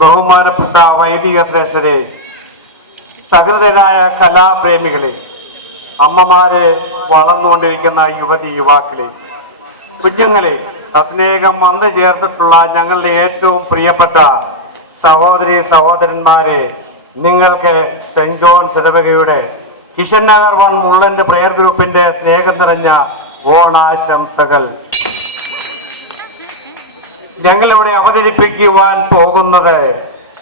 ബഹുമാനപ്പെട്ട വൈദിക ശ്രേഷ്ഠരെ, സഹൃദയരായ കലാപ്രേമികളെ, അമ്മമാരെ, വളർന്നുകൊണ്ടിരിക്കുന്ന യുവതി യുവാക്കളെ, കുഞ്ഞുങ്ങളെ, സ്നേഹം വന്നു ചേർത്തിട്ടുള്ള ഞങ്ങളുടെ ഏറ്റവും പ്രിയപ്പെട്ട സഹോദരി സഹോദരന്മാരെ, നിങ്ങൾക്ക് സെന്റ് ജോൺസ് ഇടവകയുടെ കിഷൻ നഗർ 1 മുള്ളന്റെ പ്രയർ ഗ്രൂപ്പിന്റെ സ്നേഹം നിറഞ്ഞ ഓണാശംസകൾ. ഞങ്ങളിവിടെ അവതരിപ്പിക്കുവാൻ പോകുന്നത്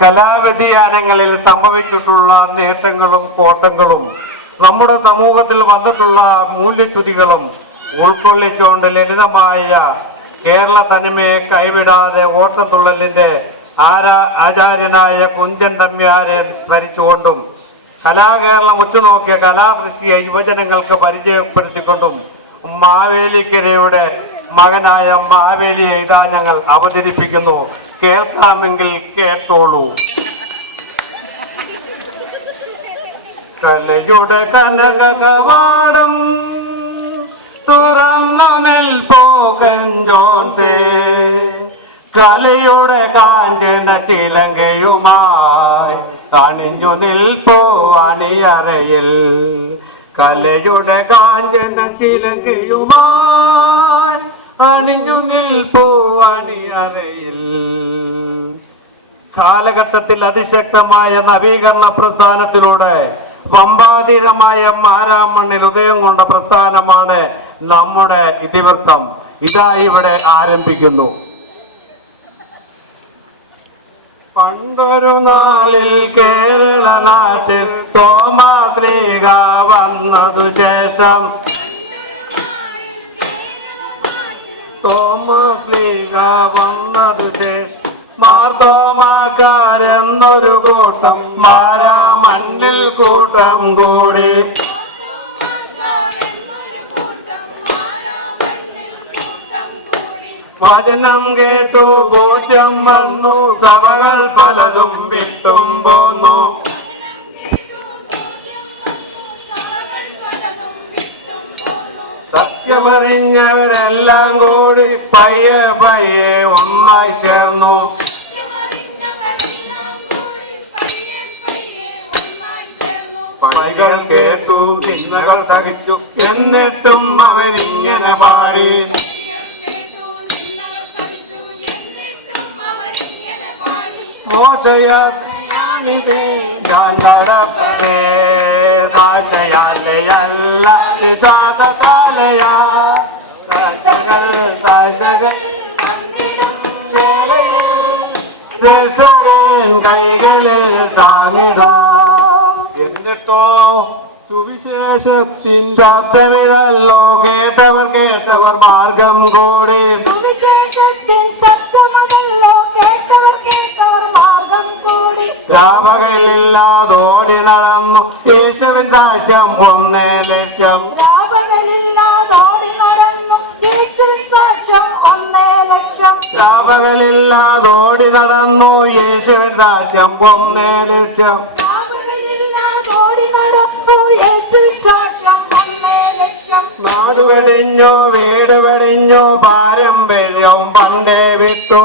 കലാവ്യതിയാനങ്ങളിൽ സംഭവിച്ചിട്ടുള്ള നേട്ടങ്ങളും കോട്ടങ്ങളും നമ്മുടെ സമൂഹത്തിൽ വന്നിട്ടുള്ള മൂല്യച്യുതികളും ഉൾക്കൊള്ളിച്ചുകൊണ്ട് ലളിതമായ കേരള തനിമയെ കൈവിടാതെ ഓട്ടംതുള്ളലിന്റെ ആചാര്യനായ കുഞ്ചൻ നമ്പ്യാരെ സ്മരിച്ചുകൊണ്ടും കലാകേരളം ഉറ്റുനോക്കിയ കലാസൃഷ്ടിയെ യുവജനങ്ങൾക്ക് പരിചയപ്പെടുത്തിക്കൊണ്ടും മാവേലിക്കരയുടെ മകനായ മാവേലിയെ ഇതാ ഞങ്ങൾ അവതരിപ്പിക്കുന്നു. കേൾക്കാമെങ്കിൽ കേട്ടോളൂ. കലയുടെ കനകവാടം തുറന്നു നിൽപ്പോകൻ ജോൺസേ, കലയുടെ കാഞ്ചന ചിലങ്കയുമായി അണിഞ്ഞു നിൽപ്പോ അണിയറയിൽ, കലയുടെ കാഞ്ചന ചിലങ്കയുമായി അണിഞ്ഞു നിൽപ്പോ അണിയറയിൽ. കാലഘട്ടത്തിൽ അതിശക്തമായ നവീകരണ പ്രസ്ഥാനത്തിലൂടെ വമ്പാതീരമായ മാരാമണ്ണിൽ ഉദയം കൊണ്ട പ്രസ്ഥാനമാണ് നമ്മുടെ ഇതിവൃത്തം. ഇതാ ഇവിടെ ആരംഭിക്കുന്നു. പണ്ടൊരു നാളിൽ കേരള നാട്ടിൽ തോമാസ് ലീഗ വന്നതു ശേഷം, തോമസ് ലീഗ വന്നതു ശേഷം മാർത്തോമാക്കാരെന്നൊരു കൂട്ടം മാരാമണ്ണിൽ കൂട്ടം കൂടി. വചനം കേട്ടു ബോധ്യം വന്നു, സഭകൾ പലതും വിട്ടും പോന്നു. സത്യമറിഞ്ഞവരെല്ലാം കൂടി പയ്യെ പയ്യെ ഒന്നായി ചേർന്നു. പൈകൾ കേട്ടു, ചിന്തകൾ സഹിച്ചു, എന്നിട്ടും അവരിങ്ങനെ പാടി. മോശയാത്രയാണിത് ഞാൻ നടപ്പേ, താശയാലയല്ല വിശ്വാസത്താലയാ, താശകൾ താശകൾ കൈകളിൽ താങ്ങിടും. എന്നിട്ടോ സുവിശേഷത്തിൻ ശബ്ദമിതല്ലോ, കേട്ടവർ കേട്ടവർ മാർഗം കൂടി. രാപകലില്ലാതോടി നടന്നു യേശുവിൻ സാക്ഷ്യം 1 ലക്ഷം. രാപകലില്ലാതോടി നടന്നു യേശുവിൻ സാക്ഷ്യം 1 ലക്ഷം. നാട് വെടിഞ്ഞോ വീട് വെടിഞ്ഞോ പാരമ്പര്യവും പണ്ടേ വിട്ടു.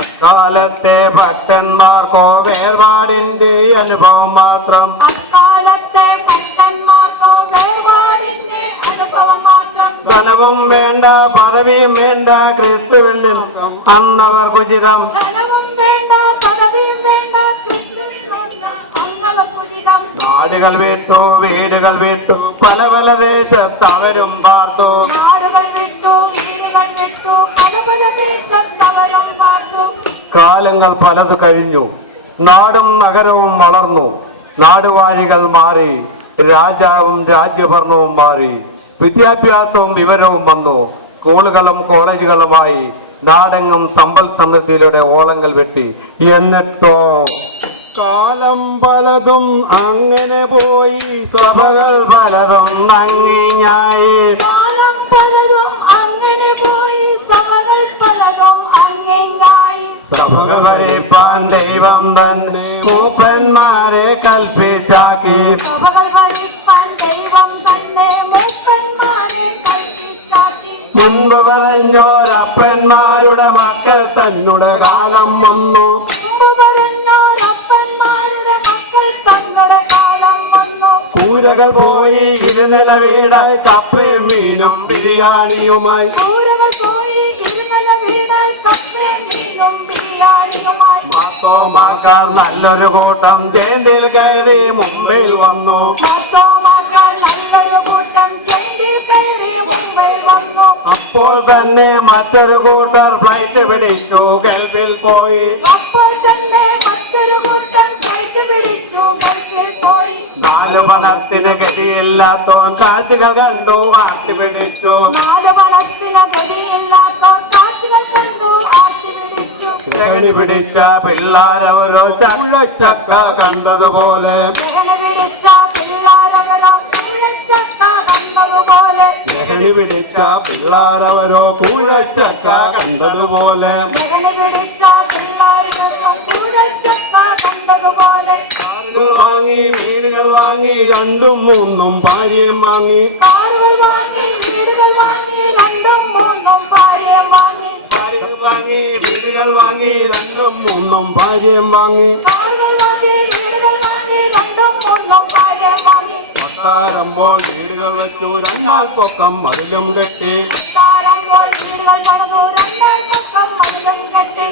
അക്കാലത്തെ ഭക്തന്മാർക്കോ വേർപാടിന്റെ അനുഭവം മാത്രം. ധനവും വേണ്ട പദവിയും വേണ്ട ക്രിസ്തുവിൽ നിന്നും അന്നവർ ഉചിതം. നാടുകൾ വിട്ടു വീടുകൾ വിട്ടു പല പല ദേശത്ത് അവരും പാർത്തു. കാലങ്ങൾ പലത് കഴിഞ്ഞു, നാടും നഗരവും വളർന്നു, നാടുവാഴികൾ മാറി, രാജാവും രാജ്യഭരണവും മാറി, വിദ്യാഭ്യാസവും വിവരവും വന്നു. സ്കൂളുകളും കോളേജുകളുമായി നാടെങ്ങും സമ്പൽ സമൃദ്ധിയിലൂടെ ഓളങ്ങൾ വെട്ടി. എന്നിട്ടോ കാലം പലതും അങ്ങനെ പോയി, സഭകൾ പലതും അങ്ങിങ്ങായി. സഭകൾ ഭരിപ്പാൻ ദൈവം തന്നെ മൂപ്പന്മാരെ കൽപ്പിച്ചാക്കി. സഭകൾ ഭരിപ്പാൻ ദൈവം തന്നെ മൂപ്പന്മാരെ കൽപ്പിച്ചാക്കി. മുൻപ് പറഞ്ഞോരപ്പന്മാരുടെ മക്കൾ തന്നുടെ കാലം വന്നു. മുമ്പ് പറഞ്ഞോരപ്പന്മാരുടെ മക്കൾ തങ്ങളുടെ കാലം വന്നു. കൂരകൾ പോയി ഇരുനില വീടായി കപ്പയും മീനും ബിരിയാണിയുമായി. കൂരകൾ പോയി ഇരുനില വീടായി കപ്പയും മീനും ബിരിയാണിയുമായി. മാത്തോമാക്കാർ നല്ലൊരു കൂട്ടം ജയന്തിയിൽ കയറി മുംബൈയിൽ വന്നു. മാത്തോമാക്കാർ നല്ലൊരു കൂട്ടം ചെണ്ടിൽ കയറി മുംബൈയിൽ വന്നു. അപ്പോൾ തന്നെ മറ്റൊരു കൂട്ടർ ഫ്ലൈറ്റ് പിടിച്ചു ഗൾഫിൽ പോയി. അപ്പോൾ തന്നെ മറ്റൊരു കൂട്ടം ഫ്ലൈറ്റ് പിടിച്ചു ഗൾഫിൽ പോയി. നാലു പണത്തിന് ഗതിയില്ലാത്തോൻ കാശുകൾ കണ്ടു ആട്ടി പിടിച്ചു. നാല് പണത്തിന് ഗതിയില്ലാത്തോർ കാശുകൾ കണ്ടു ആട്ടി പിടിച്ചു. ലഹരി പിടിച്ച പിള്ളാരവരോ ചക്ക കണ്ടതുപോലെ. ലഹരി പിടിച്ച പിള്ളാരവരോ കുഴച്ചക്ക കണ്ടതുപോലെ. ലഹരി പിടിച്ച പിള്ളാരവരോ കൂഴച്ചക്ക കണ്ടതുപോലെ. ലഹരി പിടിച്ച പിള്ളാരവരോ കുഴച്ചക്ക കണ്ടതുപോലെ. കാറുകൾ വാങ്ങി വീടുകൾ വാങ്ങി രണ്ടും മൂന്നും ഭാര്യയും വാങ്ങി. കാറുകൾ വാങ്ങി വീടുകൾ വാങ്ങി രണ്ടും മൂന്നും ഭാര്യയും വാങ്ങി. കാറുകൾ വാങ്ങി വീടുകൾ വാങ്ങി രണ്ടും മൂന്നും ഭാര്യയും വാങ്ങി. കാറുകൾ വാങ്ങി വീടുകൾ വാങ്ങി രണ്ടും മൂന്നും ഭാര്യയും വാങ്ങി. കൊട്ടാരമ്പോൾ വീടുകൾ വെച്ചു രണ്ടാൾ പൊക്കം അതിലും കെട്ടി. താരമ്പോൾ വീടുകൾ പണിതു രണ്ടാം പക്കം മതിലും കെട്ടി.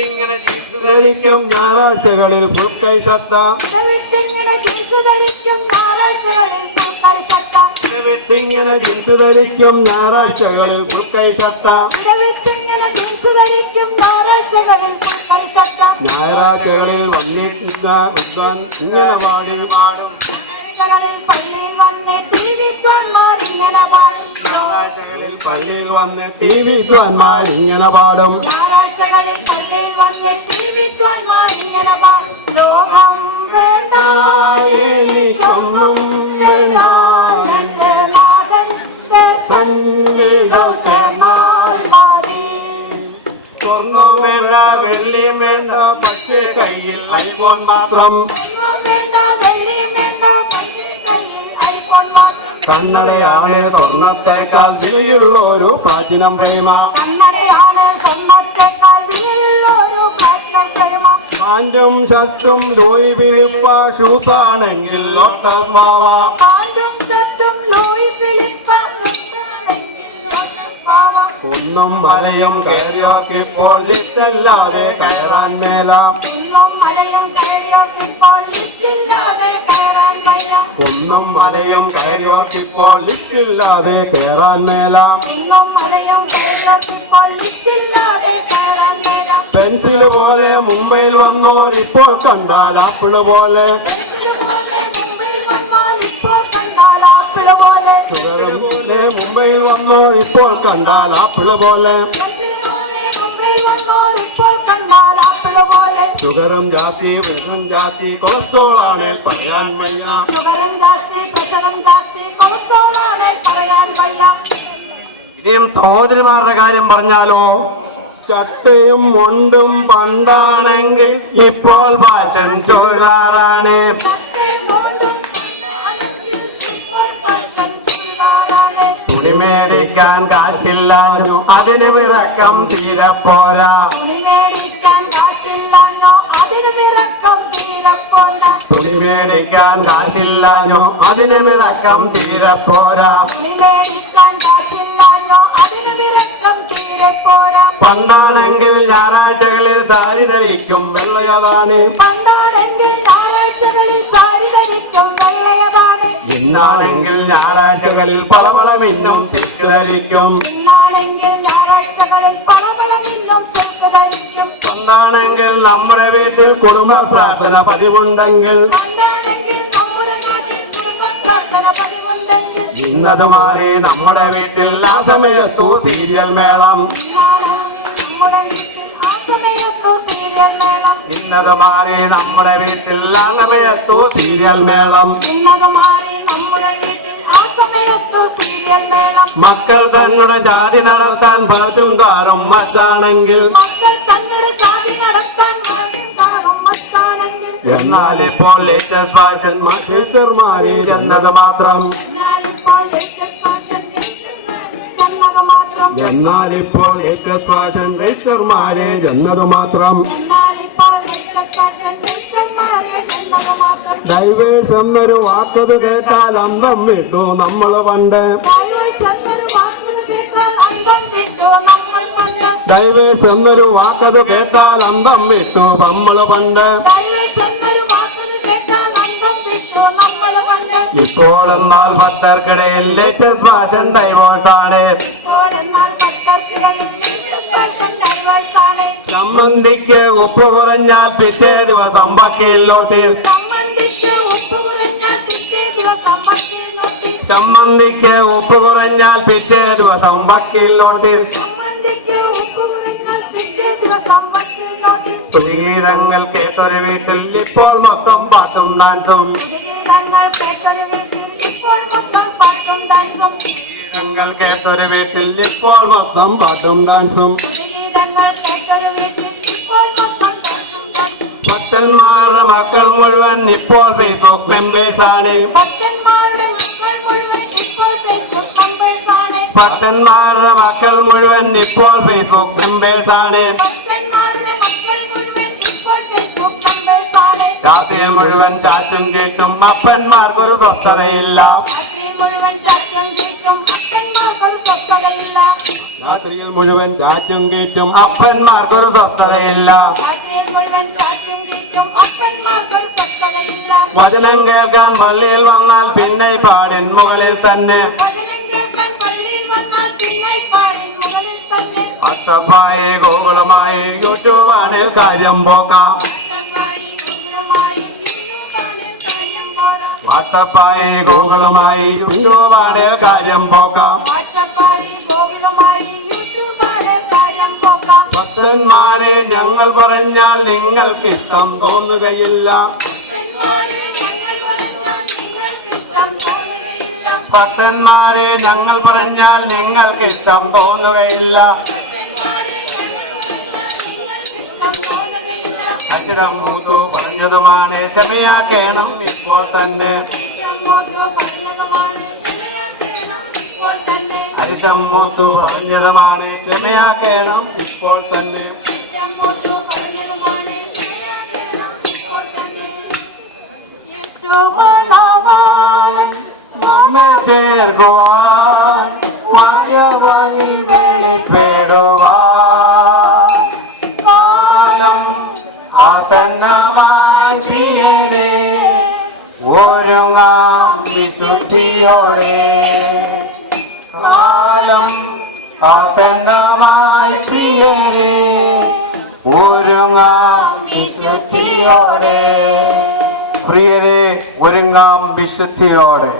ഇങ്ങനെ ധരിക്കും ഞായറാഴ്ചകളിൽ ഫുൾ കൈ ഷർട്ട. ഇടവിട്ടിങ്ങനെ ജീൻസ് ധരിക്കും ഞായറാഴ്ചകളിൽ ഫുൾ കൈ ഷർട്ട. ഇങ്ങനെ ജീൻസ് ധരിക്കും ഞായറാഴ്ചകളിൽ ഫുൾ കൈ ഷർട്ട. ഇടവിട്ടിങ്ങനെ ജീൻസ് ധരിക്കും ഞായറാഴ്ചകളിൽ ഫുൾ കൈ ഷർട്ട. ഞായറാഴ്ചകളിൽ വന്നിട്ടുന്ന വിദ്വാൻ ഇങ്ങനെ പാടി പാടും. ഞായറാഴ്ചകളിൽ പള്ളിയിൽ വന്ന് ടി വിദ്വാൻമാർ ഇങ്ങനെ പാടും. ഞായറാഴ്ചകളിൽ പള്ളിയിൽ വന്ന് ടി വിദ്വാൻമാർ ഇങ്ങനെ പാടും. ഞായറാഴ്ചകളിൽ പള്ളിയിൽ വന്ന് ടി വിദ്വാൻമാർ ഇങ്ങനെ പാടും. ലോകം വേണ്ട എനിക്കൊന്നും വേണ്ട എന്റെ നാഥന്റെ സന്നിധിയിൽ ചേർന്നാൽ മതി. സ്വർണ്ണവും വേണ്ട വെള്ളിയും വേണ്ട പക്ഷേ കയ്യിൽ ഐഫോൺ മാത്രം. ഒന്നും വേണ്ട വെള്ളിയും വേണ്ട പക്ഷേ കയ്യിൽ ഐഫോൺ മാത്രം. കണ്ണടയാണ് സ്വർണ്ണത്തേക്കാൾ വിലയുള്ള ഒരു പ്രാചീനം പ്രേമ. കണ്ണടയാണ് സ്വർണ്ണത്തെക്കാൾ വിലയുള്ള ഒരു പ്രാചീന പ്രേമ. പാൻറ്റും ഷർട്ടും ലൂയി ഫിലിപ്പ ഷൂസാണെങ്കിൽ ലോട്ടസ് വാവ. പാൻറ്റും ഷർട്ടും ലൂയി ഫിലിപ്പ ഷൂസാണെങ്കിൽ ലോട്ടസ് വാവ. കുന്നും മലയും കയറിയോക്കിപ്പോൾ ലിസ്റ്റല്ലാതെ കയറാൻ മേല. കുന്നും മലയും കയറിയോട്ടിപ്പോൾ ലിസ്റ്റില്ലാതെ കയറാൻ വയ്യ. കുന്നും മലയും കയറിയോക്കിപ്പോൾ ലിസ്റ്റില്ലാതെ കയറാൻ മേല. കുന്നും മലയും കയറിയോട്ടിപ്പോൾ ലിസ്റ്റില്ലാതെ കയറാൻ മേല. പെൻസില് പോലെ മുംബൈയിൽ വന്നോർ ഇപ്പോൾ കണ്ടാൽ ആപ്പിള് പോലെ. പെൻസിലുപോലെ മുംബൈയിൽ വന്നാൽ ഇപ്പോൾ കണ്ടാൽ ആപ്പിള് പോലെ. ഷുഗറുപോലെ മുംബൈയിൽ വന്നോർ ഇപ്പോൾ കണ്ടാൽ ആപ്പിള് പോലെ. പെൻസിലുപോലെ മുംബൈയിൽ വന്നോർ ഇപ്പോൾ കണ്ടാൽ ആപ്പിള് പോലെ. ഷുഗറും ജാതി വിഷം ജാതി കൊളസ്ട്രോളാണ് പറയാൻ വയ്യ. ഷുഗറും ജാസ്തി പ്രഷറും ജാസ്തി കൊളസ്ട്രോളാണ് പറയാൻ വയ്യ. ഇനിയും സഹോദരിമാരുടെ കാര്യം പറഞ്ഞാലോ. ചട്ടയും മുണ്ടും പണ്ടാണെങ്കിൽ ഇപ്പോൾ ഫാഷൻ ചുരിദാറാണ്. ചട്ടയും മുണ്ടും ആണെങ്കിൽ ഇപ്പോൾ ഫാഷൻ ചുരിദാറാണ്. തുണി മേടിക്കാൻ കാശില്ലാഞ്ഞു അതിന് വിറക്കം തീരെ പോരാ. തുണി മേടിക്കാൻ കാശില്ലാഞ്ഞോ അതിന് വിറക്കം തീരെ പോരാ. തുണി മേടിക്കാൻ കാശില്ലാഞ്ഞു അതിന് വിറക്കം തീരെ പോരാ. തുണി മേടിക്കാൻ കാശില്ലാഞ്ഞോ അതിന് വിറക്കം തീരെ പോരാ. പണ്ടാണെങ്കിൽ ഞായറാഴ്ചകളിൽ സാരി ധരിക്കും വെള്ളയതാണ്. പണ്ടാണെങ്കിൽ ഞായറാഴ്ചകളിൽ സാരി ധരിക്കും വെള്ളയതാണ്. ഇന്നാണെങ്കിൽ ഞായറാഴ്ചകളിൽ പളവള മിന്നും സിൽക്ക് ധരിക്കും. ഇന്നാണെങ്കിൽ ഞായറാഴ്ചകളിൽ പളപളമിന്നും സിൽക്ക് ധരിക്കും. പണ്ടാണെങ്കിൽ നമ്മുടെ വീട്ടിൽ കുടുംബ പ്രാർത്ഥന പതിവുണ്ടെങ്കിൽ പണ്ടാണെങ്കിൽ നമ്മുടെ നാട്ടിൽ കുടുംബ പ്രാർത്ഥന പതിവുണ്ടെങ്കിൽ ഇന്നത് മാറി നമ്മുടെ വീട്ടിൽ ആ സമയത്തു സീരിയൽ മേളം. ഇന്നാണെങ്കിൽ നമ്മുടെ വീട്ടിൽ ആ സമയത്തു സീരിയൽ സീരിയൽ മേളം ഇന്നത് മാറി നമ്മുടെ വീട്ടിൽ ആ സമയത്തു സീരിയൽ മേളം ഇന്നത് മാറി നമ്മുടെ വീട്ടിൽ ആ സമയത്തു സീരിയൽ മേളം മക്കൾ തങ്ങളുടെ ജാതി നടത്താൻ ബസും കാറും മറ്റാണെങ്കിൽ മക്കൾ തങ്ങളുടെ ജാതി നടത്താൻ കാറും മറ്റാണെങ്കിൽ എന്നാൽ ഇപ്പോൾ ലേറ്റസ്റ്റ് ഫാഷൻ ടീച്ചർമാരെ എന്നത് മാത്രം എന്നാലിപ്പോൾ latest fashion എന്നത് മാത്രം എന്നാലിപ്പോൾ ലേറ്റസ്റ്റ് ഫാഷൻ ടീച്ചർമാരെ എന്നത് മാത്രം എന്നാലിപ്പോൾ latest fashion എന്നത് മാത്രം ഡൈവേഴ്സ് എന്നൊരു വാക്കത് കേട്ടാൽ അന്തം വിട്ടു നമ്മൾ പണ്ട് ഡൈവേഴ്സ് എന്നൊരു വാക്ക് കേട്ടാൽ അന്തം വിട്ടു നമ്മൾ പണ്ട് ഡൈവേഴ്സ് എന്നൊരു വാക്കത് കേട്ടാൽ അന്തം വിട്ടു നമ്മൾ പണ്ട് ഡൈവേഴ്സ് എന്നൊരു വാക്ക് കേട്ടാൽ അന്തം വിട്ടു നമ്മൾ പണ്ട് ഇപ്പോൾ എന്നാൽ ഭക്തർക്കിടയിൽ ലേറ്റസ്റ്റ് ഫാഷൻ ഡൈവേഴ്സ് ആണ് ഇപ്പോൾ എന്നാൽ ഭക്തർക്കിടയിൽ latest fashion diverse ആണ് സംബന്ധിക്ക് ഉപ്പ് കുറഞ്ഞാൽ പിറ്റേ ദിവസം വക്കീൽ നോട്ടീസ് സംബന്ധിച്ച് ഉപ്പ് കുറഞ്ഞാൽ പിറ്റേ ദിവസം വക്കീൽ നോട്ടീസ് സംബന്ധിക്ക് ഉപ്പ് കുറഞ്ഞാൽ പിറ്റേ ദിവസം വക്കീൽ നോട്ടീസ് സംബന്ധിച്ച് ഉപ്പ് കുറഞ്ഞാൽ പിറ്റേ ദിവസം വക്കീൽ നോട്ടീസ് സംഗീതങ്ങൾ കേട്ടൊരു വീട്ടിൽ ഇപ്പോൾ മൊത്തം പാട്ടും ഡാൻസും ഗീതങ്ങൾ കേട്ടൊരു വീട്ടിൽ ഇപ്പോൾ മൊത്തം പാട്ടും ഡാൻസും സംഗീതങ്ങൾ കേട്ടൊരു വീട്ടിൽ ഇപ്പോൾ മൊത്തം പാട്ടും ഡാൻസും ഗീതങ്ങൾ കേട്ടൊരു വീട്ടിൽ ഇപ്പോൾ മൊത്തം പാട്ടും ഡാൻസും ഭക്തന്മാരുടെ മക്കൾ മുഴുവൻ ഇപ്പോൾ ഫേസ്ബുക്ക് മെമ്പേഴ്സ് ആണ് ഭക്തന്മാരുടെ മക്കൾ മുഴുവൻ ഇപ്പോൾ ഫേസ്ബുക്ക് മെമ്പേഴ്സ് ആണ് ഭക്തന്മാരുടെ മക്കൾ മുഴുവൻ ഇപ്പോൾ ഫേസ്ബുക്ക് മെമ്പേഴ്സ് ആണ് ഭക്തന്മാരുടെ മക്കൾ മുഴുവൻ ഇപ്പോൾ ഫേസ്ബുക്ക് മെമ്പേഴ്സ് ആണ് രാത്രിയിൽ മുഴുവൻ ചാറ്റും കേട്ടും അപ്പന്മാർക്കൊരു സ്വസ്ഥതയില്ല രാത്രി മുഴുവൻ ചാറ്റും കേട്ടും അപ്പന്മാർക്കൊരു സ്വസ്ഥതയില്ല രാത്രിയിൽ മുഴുവൻ ചാറ്റും കേട്ടും അപ്പന്മാർക്കൊരു സ്വസ്ഥതയില്ല രാത്രിയിൽ മുഴുവൻ ചാറ്റും കേട്ടും അപ്പന്മാർക്കൊരു സ്വസ്ഥതയില്ല വചനം കേൾക്കാൻ പള്ളിയിൽ വന്നാൽ പിന്നെ പാടിൻ മുകളിൽ തന്നെ വചനം കേൾക്കാൻ പള്ളിയിൽ വന്നാൽ പിന്നെ പാടിൻ മുകളിൽ തന്നെ വാട്സപ്പായി ഗൂഗിളുമായി യൂട്യൂബാണ് കാര്യം പോക്കാം വാട്സപ്പായി ഗൂഗിളുമായി യൂട്യൂബാണ് കാര്യം പോരാ വാട്സപ്പായി ഗൂഗിളുമായി യൂട്യൂബാണ് കാര്യം പോക്കാം വാട്സപ്പായി ഗൂഗിളുമായി യൂട്യൂബാണ് കാര്യം പോക്കാം ഭക്തന്മാരെ ഞങ്ങൾ പറഞ്ഞാൽ നിങ്ങൾക്ക് ഇഷ്ടം തോന്നുകയില്ല ഭക്തന്മാരെ ഞങ്ങൾ പറഞ്ഞാൽ നിങ്ങൾക്ക് ഇഷ്ടം തോന്നുകയില്ല അച്ഛനം മൂത്തു പറഞ്ഞതുമാണ് ക്ഷമയാക്കേണം ഇപ്പോൾ തന്നെ അരിശം മൂത്തു പറഞ്ഞതുമാണ് ക്ഷമയാക്കേണം ഇപ്പോൾ തന്നെ നമ്മെ ചേർക്കുവാൻ മായവഴി വെളിപ്പെടുവാൻ കാലം ആസന്നമായി പ്രിയരെ ഒരുങ്ങാം വിശുദ്ധിയോടെ കാലം ആസന്നമായി പ്രിയരെ ഒരുങ്ങാം വിശുദ്ധിയോടെ പ്രിയരെ ഒരുങ്ങാം വിശുദ്ധിയോടെ